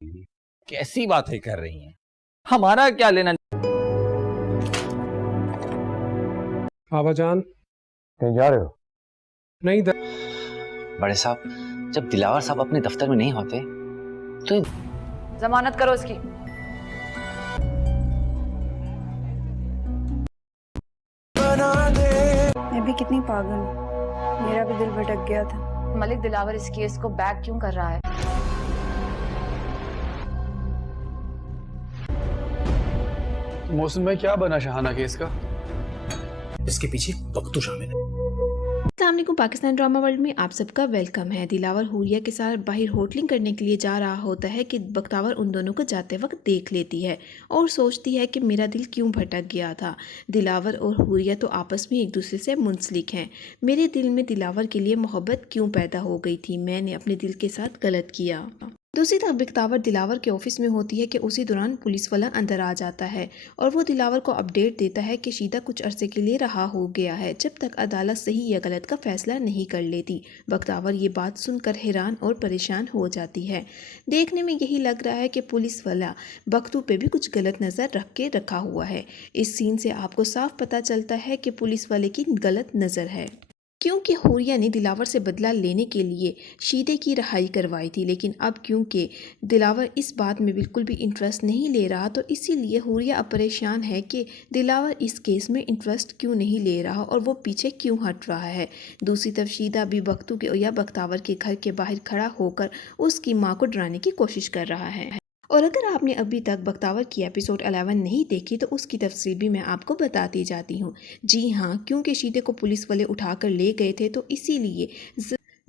کیسی باتیں کر رہی ہیں، ہمارا کیا لینا؟ بابا جان کہیں جا رہے ہو؟ نہیں بڑے صاحب، جب دلاور صاحب اپنے دفتر میں نہیں ہوتے تو ضمانت کرو اس کی۔ میں بھی کتنی پاگل ہوں، میرا بھی دل بھٹک گیا تھا۔ ملک دلاور اس کیس کو بیک کیوں کر رہا ہے؟ موسم میں کیا بنا شہانہ کیس کا؟ اس کے پیچھے بختو شامل ہے۔ السلام علیکم، پاکستان ڈرامہ ورلڈ میں آپ سب کا ویلکم ہے۔ دلاور حوریہ کے ساتھ باہر ہوٹلنگ کرنے کے لیے جا رہا ہوتا ہے کہ بختاور ان دونوں کو جاتے وقت دیکھ لیتی ہے اور سوچتی ہے کہ میرا دل کیوں بھٹک گیا تھا۔ دلاور اور حوریہ تو آپس میں ایک دوسرے سے منسلک ہیں۔ میرے دل میں دلاور کے لیے محبت کیوں پیدا ہو گئی تھی؟ میں نے اپنے دل کے ساتھ غلط کیا۔ دوسری طرف بختاور دلاور کے آفس میں ہوتی ہے کہ اسی دوران پولیس والا اندر آ جاتا ہے اور وہ دلاور کو اپڈیٹ دیتا ہے کہ شیدہ کچھ عرصے کے لیے رہا ہو گیا ہے جب تک عدالت صحیح یا غلط کا فیصلہ نہیں کر لیتی۔ بختاور یہ بات سن کر حیران اور پریشان ہو جاتی ہے۔ دیکھنے میں یہی لگ رہا ہے کہ پولیس والا بختو پہ بھی کچھ غلط نظر رکھ کے رکھا ہوا ہے۔ اس سین سے آپ کو صاف پتہ چلتا ہے کہ پولیس والے کی غلط نظر ہے، کیونکہ حوریہ نے دلاور سے بدلہ لینے کے لیے شیدے کی رہائی کروائی تھی، لیکن اب کیونکہ دلاور اس بات میں بالکل بھی انٹرسٹ نہیں لے رہا تو اسی لیے حوریہ اب پریشان ہے کہ دلاور اس کیس میں انٹرسٹ کیوں نہیں لے رہا اور وہ پیچھے کیوں ہٹ رہا ہے۔ دوسری طرف شیدہ بھی بختو کے یا بختاور کے گھر کے باہر کھڑا ہو کر اس کی ماں کو ڈرانے کی کوشش کر رہا ہے۔ اور اگر آپ نے ابھی تک بختاور کی ایپیسوڈ 11 نہیں دیکھی تو اس کی تفصیل بھی میں آپ کو بتاتی جاتی ہوں۔ جی ہاں، کیونکہ شیدے کو پولیس والے اٹھا کر لے گئے تھے تو اسی لیے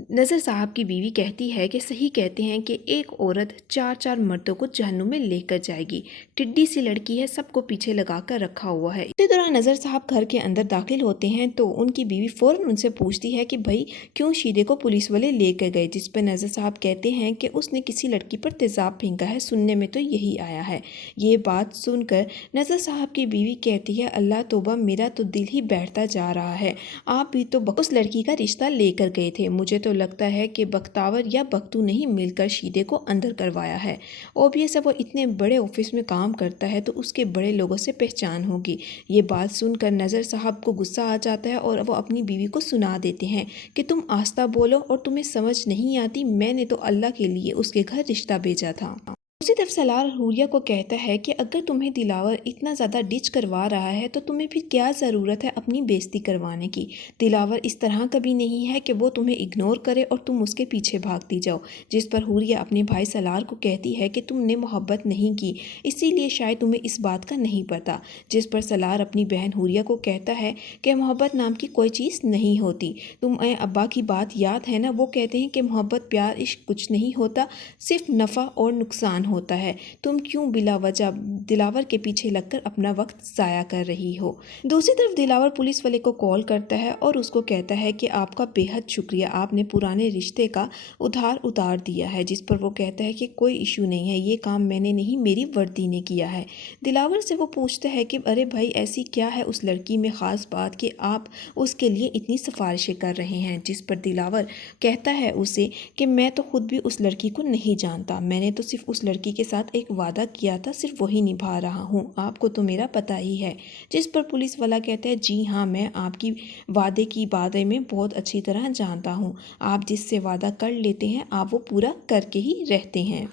نظر صاحب کی بیوی کہتی ہے کہ صحیح کہتے ہیں کہ ایک عورت 4 مردوں کو جہنم میں لے کر جائے گی، ٹڈی سی لڑکی ہے، سب کو پیچھے لگا کر رکھا ہوا ہے۔ اسی طرح نظر صاحب گھر کے اندر داخل ہوتے ہیں تو ان کی بیوی فوراً ان سے پوچھتی ہے کہ بھائی کیوں شیدے کو پولیس والے لے کر گئے، جس پر نظر صاحب کہتے ہیں کہ اس نے کسی لڑکی پر تیزاب پھینکا ہے، سننے میں تو یہی آیا ہے۔ یہ بات سن کر نظر صاحب کی بیوی کہتی ہے اللہ توبہ، میرا تو دل ہی بیٹھتا جا رہا ہے، آپ بھی تو اس لڑکی کا رشتہ لے کر گئے تھے، مجھے تو لگتا ہے کہ بختاور یا بختو نہیں مل کر شیدے کو اندر کروایا ہے۔ اوبیس ہے، وہ اتنے بڑے آفس میں کام کرتا ہے تو اس کے بڑے لوگوں سے پہچان ہوگی۔ یہ بات سن کر نظر صاحب کو غصہ آ جاتا ہے اور وہ اپنی بیوی کو سنا دیتے ہیں کہ تم آہستہ بولو اور تمہیں سمجھ نہیں آتی، میں نے تو اللہ کے لیے اس کے گھر رشتہ بھیجا تھا۔ اسی طرف سالار حوریہ کو کہتا ہے کہ اگر تمہیں دلاور اتنا زیادہ ڈچ کروا رہا ہے تو تمہیں پھر کیا ضرورت ہے اپنی بےزتی کروانے کی؟ دلاور اس طرح کبھی نہیں ہے کہ وہ تمہیں اگنور کرے اور تم اس کے پیچھے بھاگتی جاؤ، جس پر حوریہ اپنے بھائی سالار کو کہتی ہے کہ تم نے محبت نہیں کی، اسی لیے شاید تمہیں اس بات کا نہیں پتا، جس پر سالار اپنی بہن حوریہ کو کہتا ہے کہ محبت نام کی کوئی چیز نہیں ہوتی، تمہیں ابا کی بات یاد ہے نا، وہ کہتے ہیں کہ محبت پیار عشق کچھ نہیں ہوتا، صرف نفع اور نقصان ہوتا ہے، تم کیوں بلا وجہ دلاور کے پیچھے لگ کر اپنا وقت ضائع کر رہی ہو؟ دوسری طرف دلاور پولیس والے کو کال کرتا ہے اور اس کو کہتا ہے کہ آپ کا بے حد شکریہ، آپ نے پرانے رشتے کا ادھار اتار دیا ہے، جس پر وہ کہتا ہے کہ کوئی ایشو نہیں ہے، یہ کام میں نے نہیں میری وردی نے کیا ہے۔ دلاور سے وہ پوچھتا ہے کہ ارے بھائی ایسی کیا ہے اس لڑکی میں خاص بات کہ آپ اس کے لیے اتنی سفارشیں کر رہے ہیں، جس پر دلاور کہتا ہے اسے کہ میں تو خود بھی اس لڑکی کو نہیں جانتا، میں نے تو صرف اس لڑکی کے ساتھ ایک وعدہ کیا تھا، صرف وہی نبھا رہا ہوں، آپ کو تو میرا پتہ ہی ہے۔ جس پر پولیس والا کہتا ہے جی ہاں، میں آپ کی وعدے کی بارے میں بہت اچھی طرح جانتا ہوں، آپ جس سے وعدہ کر لیتے ہیں آپ وہ پورا کر کے ہی رہتے ہیں۔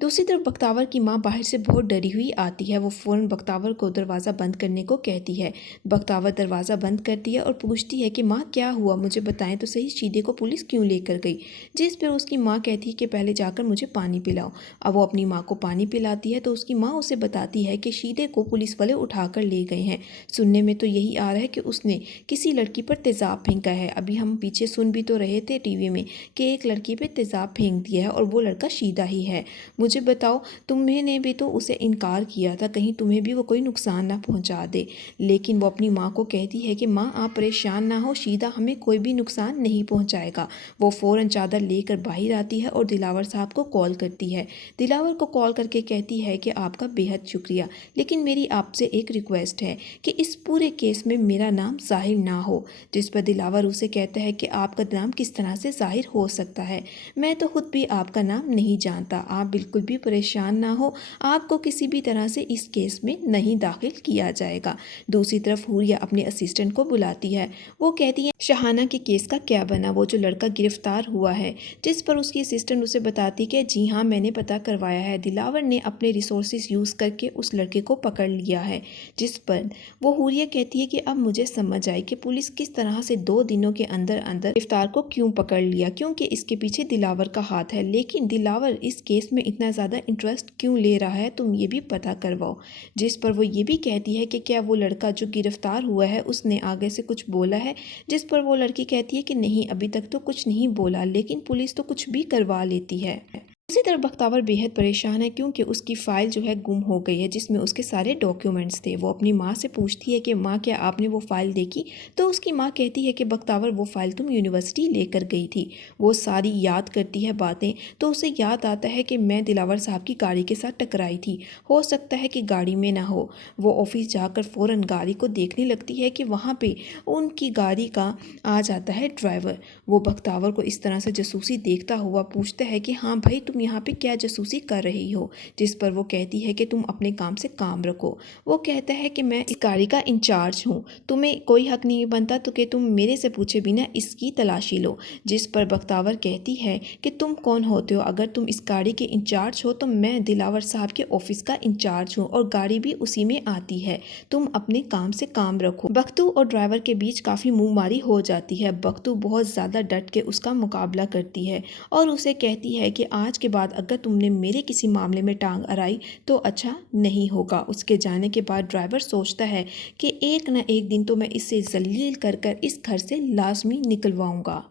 دوسری طرف بختاور کی ماں باہر سے بہت ڈری ہوئی آتی ہے، وہ فوراً بختاور کو دروازہ بند کرنے کو کہتی ہے۔ بختاور دروازہ بند کرتی ہے اور پوچھتی ہے کہ ماں کیا ہوا، مجھے بتائیں تو صحیح، شیدے کو پولیس کیوں لے کر گئی؟ جس پر اس کی ماں کہتی ہے کہ پہلے جا کر مجھے پانی پلاؤ۔ اب وہ اپنی ماں کو پانی پلاتی ہے تو اس کی ماں اسے بتاتی ہے کہ شیدے کو پولیس والے اٹھا کر لے گئے ہیں، سننے میں تو یہی آ رہا ہے کہ اس نے کسی لڑکی پر تیزاب پھینکا ہے، ابھی ہم پیچھے سن بھی تو رہے تھے ٹی وی میں کہ ایک لڑکی پہ تیزاب پھینک دیا ہے اور وہ لڑکا شیدہ ہی ہے، مجھے بتاؤ تمہیں نے بھی تو اسے انکار کیا تھا، کہیں تمہیں بھی وہ کوئی نقصان نہ پہنچا دے۔ لیکن وہ اپنی ماں کو کہتی ہے کہ ماں آپ پریشان نہ ہو، شیدہ ہمیں کوئی بھی نقصان نہیں پہنچائے گا۔ وہ فوراً چادر لے کر باہر آتی ہے اور دلاور صاحب کو کال کرتی ہے، دلاور کو کال کر کے کہتی ہے کہ آپ کا بے حد شکریہ، لیکن میری آپ سے ایک ریکویسٹ ہے کہ اس پورے کیس میں میرا نام ظاہر نہ ہو۔ جس پر دلاور اسے کہتا ہے کہ آپ کا نام کس طرح سے ظاہر ہو سکتا ہے، میں تو خود بھی آپ کا نام نہیں جانتا، آپ بالکل بالکل भी परेशान ना हो, आपको किसी भी तरह से इस केस में नहीं दाखिल किया जाएगा। दूसरी तरफ हुरिया अपने असिस्टेंट को बुलाती है। वो कहती है शहाना के केस का क्या बना, वो जो लड़का गिरफ्तार हुआ है, जिस पर उसकी असिस्टेंट उसे बताती कि जी हाँ मैंने पता करवाया है, दिलावर ने अपने रिसोर्सेज यूज़ करके उस लड़के को पकड़ लिया है। जिस पर वो हुरिया कहती है कि अब मुझे समझ आई कि पुलिस किस तरह से 2 दिनों के अंदर अंदर गिरफ्तार को क्यों पकड़ लिया, क्योंकि इसके पीछे दिलावर का हाथ है। लेकिन दिलावर इस केस में इतना ज़्यादा इंटरेस्ट क्यों ले रहा है, तुम ये भी पता करवाओ। जिस पर वो ये भी कहती है कि क्या वो लड़का जो गिरफ्तार हुआ है उसने आगे से कुछ बोला है, जिस पर वो लड़की कहती है कि नहीं अभी तक तो कुछ नहीं बोला, लेकिन पुलिस तो कुछ भी करवा लेती है। इसी तरह बख्तावर बेहद परेशान है क्योंकि उसकी फ़ाइल जो है गुम हो गई है जिसमें उसके सारे डॉक्यूमेंट्स थे। वो अपनी माँ से पूछती है कि माँ क्या आपने वो फ़ाइल देखी, तो उसकी माँ कहती है कि बख्तावर वो फ़ाइल तुम यूनिवर्सिटी लेकर गई थी। वो सारी याद करती है बातें, तो उसे याद आता है कि मैं दिलावर साहब की गाड़ी के साथ टकराई थी, हो सकता है कि गाड़ी में ना हो। वो ऑफिस जाकर फ़ौरन गाड़ी को देखने लगती है कि वहाँ पर उनकी गाड़ी का आ जाता है ड्राइवर। वो बख्तावर को इस तरह से जासूसी देखता हुआ पूछता है कि हाँ भाई तुम यहाँ पे क्या जासूसी कर रही हो, जिस पर वो कहती है कि तुम अपने काम से काम रखो। वो कहता है कि मैं इस गाड़ी का इंचार्ज हूँ, तुम्हें कोई हक नहीं बनता तो कि तुम मेरे से पूछे बिना इसकी तलाशी लो। जिस पर बख्तावर कहती है कि तुम कौन होते हो, अगर तुम इस गाड़ी के इंचार्ज हो तो मैं दिलावर साहब के ऑफिस का इंचार्ज हूँ और गाड़ी भी उसी में आती है, तुम अपने काम से काम रखो। बख्तू और ड्राइवर के बीच काफ़ी मुंहमारी हो जाती है। बख्तू बहुत ज़्यादा डट के उसका मुकाबला करती है और उसे कहती है कि आज के बाद अगर तुमने मेरे किसी मामले में टांग अड़ाई तो अच्छा नहीं होगा। उसके जाने के बाद ड्राइवर सोचता है कि एक न एक दिन तो मैं इसे जलील कर कर इस घर से लाजमी निकलवाऊंगा।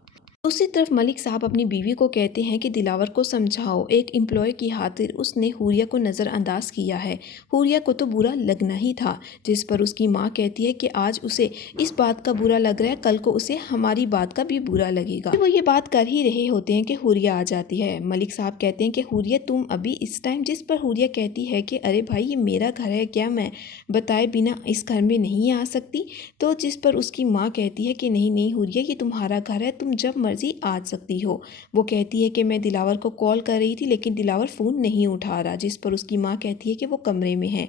दूसरी तरफ मलिक साहब अपनी बीवी को कहते हैं कि दिलावर को समझाओ, एक एम्प्लॉय की खातिर उसने हुरिया को नज़रअंदाज किया है, हुरिया को तो बुरा लगना ही था। जिस पर उसकी माँ कहती है कि आज उसे इस बात का बुरा लग रहा है, कल को उसे हमारी बात का भी बुरा लगेगा। वो ये बात कर ही रहे होते हैं कि हुरिया आ जाती है। मलिक साहब कहते हैं कि हुरिया तुम अभी इस टाइम, जिस पर हुरिया कहती है कि अरे भाई ये मेरा घर है, क्या मैं बताए बिना इस घर में नहीं आ सकती। तो जिस पर उसकी माँ कहती है कि नहीं नहीं हुरिया ये तुम्हारा घर है, तुम जब मर्जी आ सकती हो। वो कहती है कि मैं दिलावर को कॉल कर रही थी लेकिन दिलावर फ़ोन नहीं उठा रहा। जिस पर उसकी माँ कहती है कि वो कमरे में है।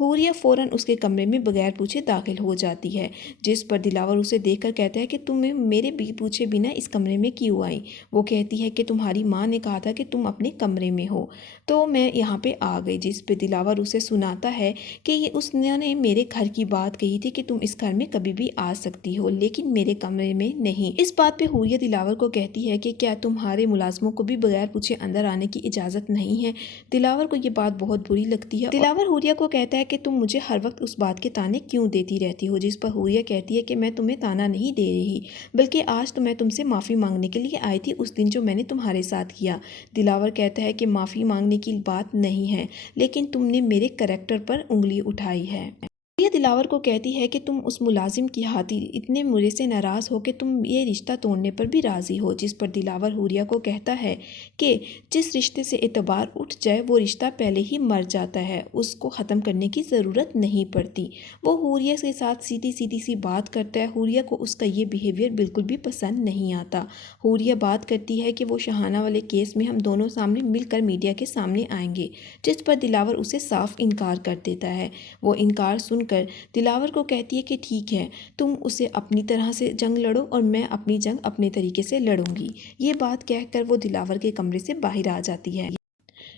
हुरिया फ़ौरन उसके कमरे में बगैर पूछे दाखिल हो जाती है। जिस पर दिलावर उसे देखकर कहता है कि तुम्हें मेरे भी पूछे बिना इस कमरे में क्यों आई। वो कहती है कि तुम्हारी माँ ने कहा था कि तुम अपने कमरे में हो तो मैं यहाँ पे आ गई। जिस पे दिलावर उसे सुनाता है कि ये उसने मेरे घर की बात कही थी कि तुम इस घर में कभी भी आ सकती हो लेकिन मेरे कमरे में नहीं। इस बात पे हुरिया दिलावर को कहती है कि क्या तुम्हारे मुलाजमों को भी बगैर पूछे अंदर आने की इजाज़त नहीं है। दिलावर को ये बात बहुत बुरी लगती है। दिलावर हुरिया को कहता है कि तुम मुझे हर वक्त उस बात के ताने क्यों देती रहती हो। जिस पर हुरिया कहती है कि मैं तुम्हें ताना नहीं दे रही, बल्कि आज तो मैं तुमसे माफ़ी मांगने के लिए आई थी उस दिन जो मैंने तुम्हारे साथ किया। दिलावर कहता है कि माफ़ी मांगने की बात नहीं है, लेकिन तुमने मेरे करैक्टर पर उंगली उठाई है। हुरिया दिलावर को कहती है कि तुम उस मुलाजिम की खातिर इतने मुझे से नाराज़ हो कि तुम ये रिश्ता तोड़ने पर भी राज़ी हो। जिस पर दिलावर हुरिया को कहता है कि जिस रिश्ते से एतबार उठ जाए वो रिश्ता पहले ही मर जाता है, उसको ख़त्म करने की ज़रूरत नहीं पड़ती। वो हुरिया के साथ सीधी सीधी सी बात करता है। हुरिया को उसका ये बिहेवियर बिल्कुल भी पसंद नहीं आता। हुरिया बात करती है कि वो शहाना वाले केस में हम दोनों सामने मिलकर मीडिया के सामने आएंगे। जिस पर दिलावर उसे साफ इनकार कर देता है। वो इनकार सुनकर दिलावर को कहती है कि ठीक है, तुम उसे अपनी तरह से जंग लड़ो और मैं अपनी जंग अपने तरीके से लड़ूंगी। ये बात कहकर वो दिलावर के कमरे से बाहर आ जाती है।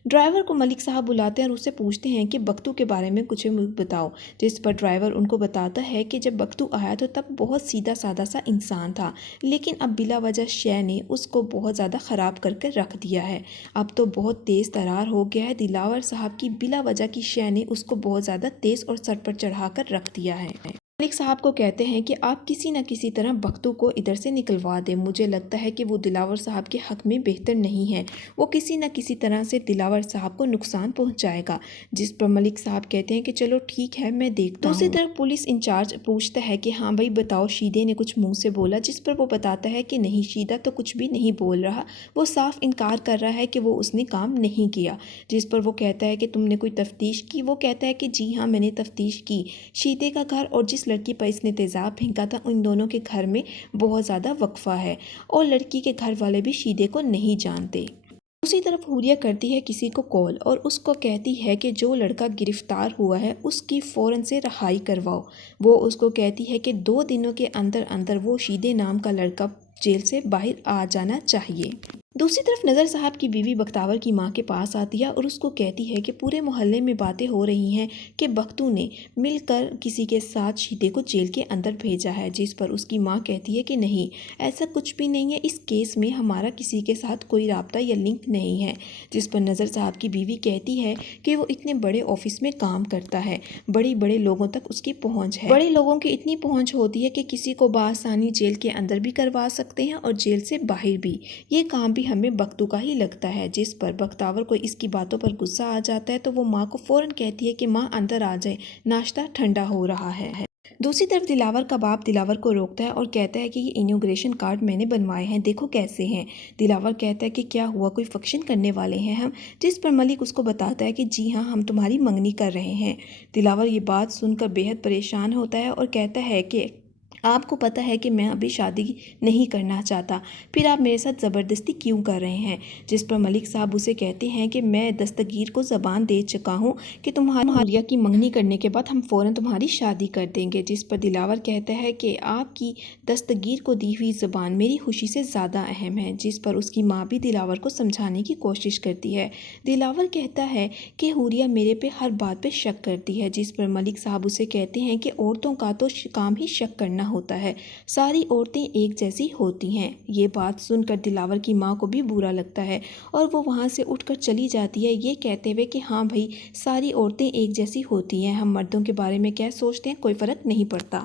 ड्राइवर को मलिक साहब बुलाते हैं और उससे पूछते हैं कि बख्तू के बारे में कुछ बताओ। जिस पर ड्राइवर उनको बताता है कि जब बख्तू आया तो तब बहुत सीधा साधा सा इंसान था, लेकिन अब बिला वजह शय ने उसको बहुत ज़्यादा ख़राब करके रख दिया है। अब तो बहुत तेज़ तरार हो गया है। दिलावर साहब की बिला वजह की शय ने उसको बहुत ज़्यादा तेज़ और सर पर चढ़ा कर रख दिया है। मलिक साहब को कहते हैं कि आप किसी न किसी तरह बख्तू को इधर से निकलवा दें। मुझे लगता है कि वो दिलावर साहब के हक़ में बेहतर नहीं है, वो किसी न किसी तरह से दिलावर साहब को नुकसान पहुंचाएगा। जिस पर मलिक साहब कहते हैं कि चलो ठीक है मैं देखता हूं। दूसरी तरफ पुलिस इंचार्ज पूछता है कि हाँ भाई बताओ शीदे ने कुछ मुँह से बोला। जिस पर वो बताता है कि नहीं शीदा तो कुछ भी नहीं बोल रहा, वो साफ इनकार कर रहा है कि वो उसने काम नहीं किया। जिस पर वो कहता है कि तुमने कोई तफ्तीश की। वो कहता है कि जी हाँ मैंने तफ्तीश की। शीदे का घर और जिस लड़की पर इसने तेज़ाब फेंका था उन दोनों के घर में बहुत ज़्यादा वक्फा है और लड़की के घर वाले भी शीदे को नहीं जानते। दूसरी तरफ हुरिया करती है किसी को कॉल और उसको कहती है कि जो लड़का गिरफ्तार हुआ है उसकी फ़ौरन से रहाई करवाओ। वो उसको कहती है कि 2 दिनों के अंदर अंदर वो शीदे नाम का लड़का जेल से बाहर आ जाना चाहिए। दूसरी तरफ नज़र साहब की बीवी बख्तावर की माँ के पास आती है और उसको कहती है कि पूरे मोहल्ले में बातें हो रही हैं कि बख्तू ने मिलकर किसी के साथ शीदे को जेल के अंदर भेजा है, जिस पर उसकी माँ कहती है कि नहीं, ऐसा कुछ भी नहीं है, इस केस में हमारा किसी के साथ कोई राब्ता या लिंक नहीं है। जिस पर नज़र साहब की बीवी कहती है कि वो इतने बड़े ऑफिस में काम करता है, बड़े लोगों तक उसकी पहुँच है, बड़े लोगों की इतनी पहुँच होती है कि किसी को बआसानी जेल के अंदर भी करवा सकते हैं और जेल से बाहर भी। ये काम भी हमें बख्तू का ही लगता है। जिस पर बख्तावर को इसकी बातों पर गुस्सा आ जाता है तो वो माँ को फ़ौरन कहती है कि माँ अंदर आ जाए, नाश्ता ठंडा हो रहा है। दूसरी तरफ दिलावर का बाप दिलावर को रोकता है और कहता है कि ये इनॉग्रेशन कार्ड मैंने बनवाए हैं, देखो कैसे हैं। दिलावर कहता है कि क्या हुआ, कोई फंक्शन करने वाले हैं हम। जिस पर मलिक उसको बताता है कि जी हाँ, हम तुम्हारी मंगनी कर रहे हैं। दिलावर ये बात सुनकर बेहद परेशान होता है और कहता है कि आपको पता है कि मैं अभी शादी नहीं करना चाहता, फिर आप मेरे साथ ज़बरदस्ती क्यों कर रहे हैं। जिस पर मलिक साहब उसे कहते हैं कि मैं दस्तगीर को ज़बान दे चुका हूँ कि तुम्हारी हुरिया की मंगनी करने के बाद हम फ़ौरन तुम्हारी शादी कर देंगे। जिस पर दिलावर कहता है कि आपकी दस्तगीर को दी हुई ज़बान मेरी खुशी से ज़्यादा अहम है। जिस पर उसकी माँ भी दिलावर को समझाने की कोशिश करती है। दिलावर कहता है कि हुरिया मेरे पे हर बात पे शक करती है। जिस पर मलिक साहब उसे कहते हैं कि औरतों का तो काम ही शक करना होता है, सारी औरतें एक जैसी होती हैं। ये बात सुनकर दिलावर की माँ को भी बुरा लगता है और वो वहाँ से उठकर चली जाती है, ये कहते हुए कि हाँ भाई, सारी औरतें एक जैसी होती हैं, हम मर्दों के बारे में क्या सोचते हैं कोई फ़र्क नहीं पड़ता।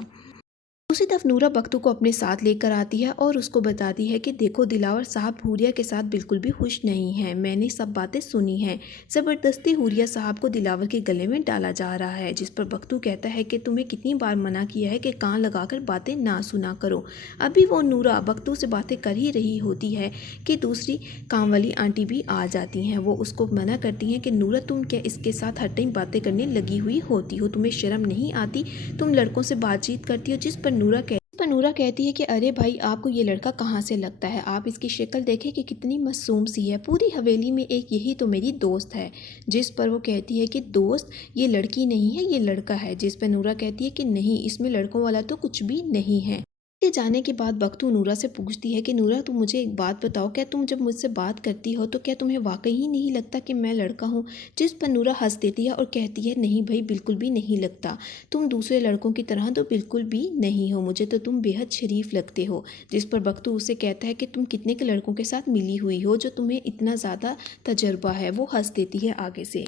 दूसरी तरफ नूरा बख्तू को अपने साथ लेकर आती है और उसको बताती है कि देखो दिलावर साहब हुरिया के साथ बिल्कुल भी खुश नहीं हैं, मैंने सब बातें सुनी हैं, ज़बरदस्ती हुरिया साहब को दिलावर के गले में डाला जा रहा है। जिस पर बख्तू कहता है कि तुम्हें कितनी बार मना किया है कि कान लगाकर बातें ना सुना करो। अभी वो नूरा बख्तू से बातें कर ही रही होती है कि दूसरी काम वाली आंटी भी आ जाती हैं। वो उसको मना करती हैं कि नूरा तुम क्या इसके साथ हर टाइम बातें करने लगी हुई होती हो, तुम्हें शर्म नहीं आती, तुम लड़कों से बातचीत करती हो। जिस पर नूरा कहती है कि अरे भाई, आपको ये लड़का कहाँ से लगता है, आप इसकी शक्ल देखें कि कितनी मासूम सी है, पूरी हवेली में एक यही तो मेरी दोस्त है। जिस पर वो कहती है कि दोस्त, ये लड़की नहीं है, ये लड़का है। जिस पर नूरा कहती है कि नहीं, इसमें लड़कों वाला तो कुछ भी नहीं है। के जाने के बाद बख्तू नूरा से पूछती है कि नूरा, तुम मुझे एक बात बताओ, क्या तुम जब मुझसे बात करती हो तो क्या तुम्हें वाकई ही नहीं लगता कि मैं लड़का हूँ। जिस पर नूरा हंस देती है और कहती है नहीं भाई, बिल्कुल भी नहीं लगता, तुम दूसरे लड़कों की तरह तो बिल्कुल भी नहीं हो, मुझे तो तुम बेहद शरीफ लगते हो। जिस पर बख्तू उससे कहता है कि तुम कितने के लड़कों के साथ मिली हुई हो जो तुम्हें इतना ज़्यादा तजर्बा है। वो हंस देती है आगे से।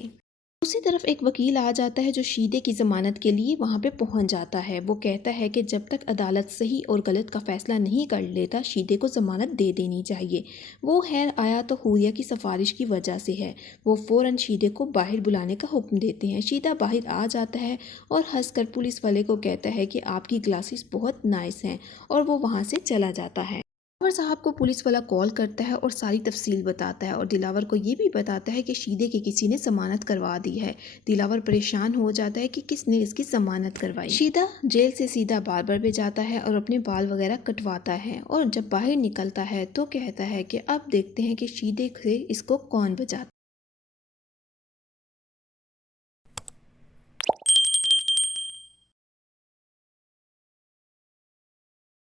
दूसरी तरफ एक वकील आ जाता है जो शीदे की ज़मानत के लिए वहाँ पे पहुँच जाता है। वो कहता है कि जब तक अदालत सही और गलत का फ़ैसला नहीं कर लेता, शीदे को ज़मानत दे देनी चाहिए। वो खैर आया तो हुरिया की सिफारिश की वजह से है। वो फ़ौरन शीदे को बाहर बुलाने का हुक्म देते हैं। शीदा बाहर आ जाता है और हंसकर पुलिस वाले को कहता है कि आपकी ग्लासेस बहुत नाइस हैं, और वो वहाँ से चला जाता है। दिलावर साहब को पुलिस वाला कॉल करता है और सारी तफसील बताता है और दिलावर को ये भी बताता है कि शीदे की किसी ने ज़मानत करवा दी है। दिलावर परेशान हो जाता है कि किसने इसकी ज़मानत करवाई। शीदा जेल से सीधा बार्बर पे जाता है और अपने बाल वगैरह कटवाता है और जब बाहर निकलता है तो कहता है कि अब देखते हैं कि शीदे से इसको कौन बचाता है।